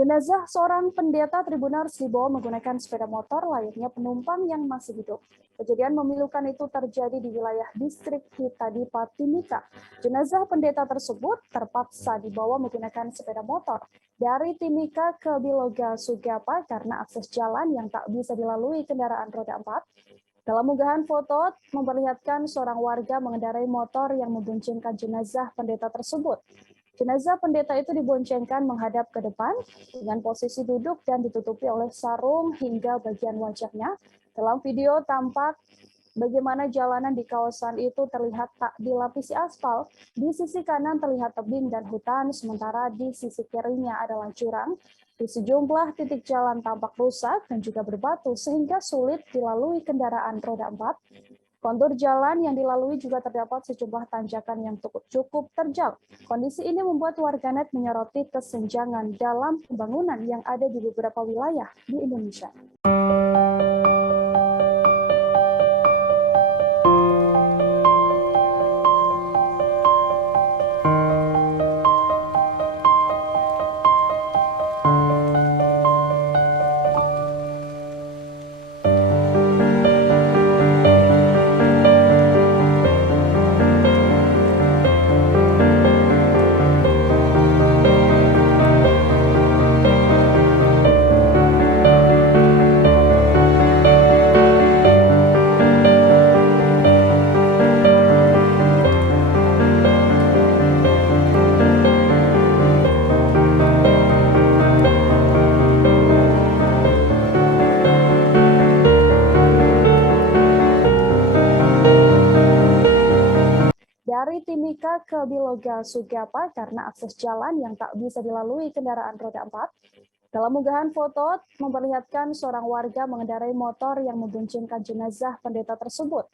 Jenazah seorang pendeta Tribunars dibawa menggunakan sepeda motor layaknya penumpang yang masih hidup. Kejadian memilukan itu terjadi di wilayah distrik Hitadipa, Timika. Jenazah pendeta tersebut terpaksa dibawa menggunakan sepeda motor dari Timika ke Biloga, Sugapa karena akses jalan yang tak bisa dilalui kendaraan roda 4. Dalam unggahan foto memperlihatkan seorang warga mengendarai motor yang memboncengkan jenazah pendeta tersebut. Jenazah pendeta itu diboncengkan menghadap ke depan dengan posisi duduk dan ditutupi oleh sarung hingga bagian wajahnya. Dalam video tampak bagaimana jalanan di kawasan itu terlihat tak dilapisi aspal. Di sisi kanan terlihat tebing dan hutan, sementara di sisi kirinya adalah jurang. Di sejumlah titik jalan tampak rusak dan juga berbatu sehingga sulit dilalui kendaraan roda 4. Kontur jalan yang dilalui juga terdapat sejumlah tanjakan yang cukup terjal. Kondisi ini membuat warganet menyoroti kesenjangan dalam pembangunan yang ada di beberapa wilayah di Indonesia. Dari Timika ke Biloga, Sugapa karena akses jalan yang tak bisa dilalui kendaraan roda 4. Dalam unggahan foto memperlihatkan seorang warga mengendarai motor yang memboncengkan jenazah pendeta tersebut.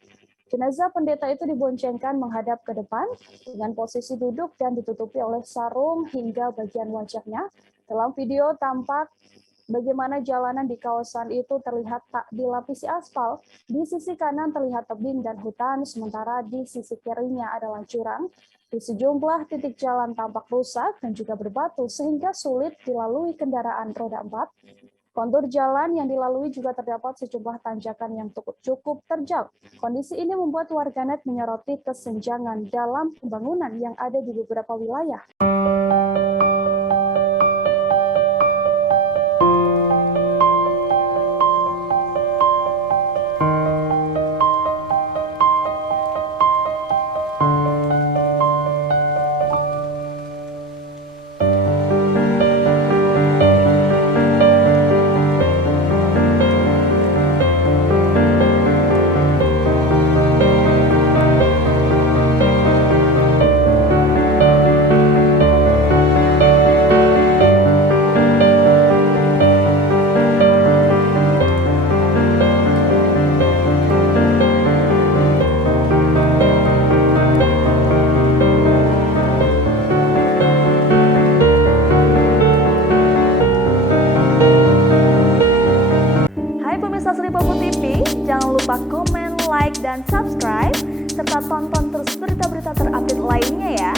Jenazah pendeta itu diboncengkan menghadap ke depan dengan posisi duduk dan ditutupi oleh sarung hingga bagian wajahnya. Dalam video tampak bagaimana jalanan di kawasan itu terlihat tak dilapisi aspal. Di sisi kanan terlihat tebing dan hutan, sementara di sisi kirinya adalah jurang. Di sejumlah titik jalan tampak rusak dan juga berbatu sehingga sulit dilalui kendaraan roda 4. Kontur jalan yang dilalui juga terdapat sejumlah tanjakan yang cukup terjal. Kondisi ini membuat warganet menyoroti kesenjangan dalam pembangunan yang ada di beberapa wilayah. Lipopo TV, jangan lupa komen, like, dan subscribe, serta tonton terus berita-berita terupdate lainnya ya.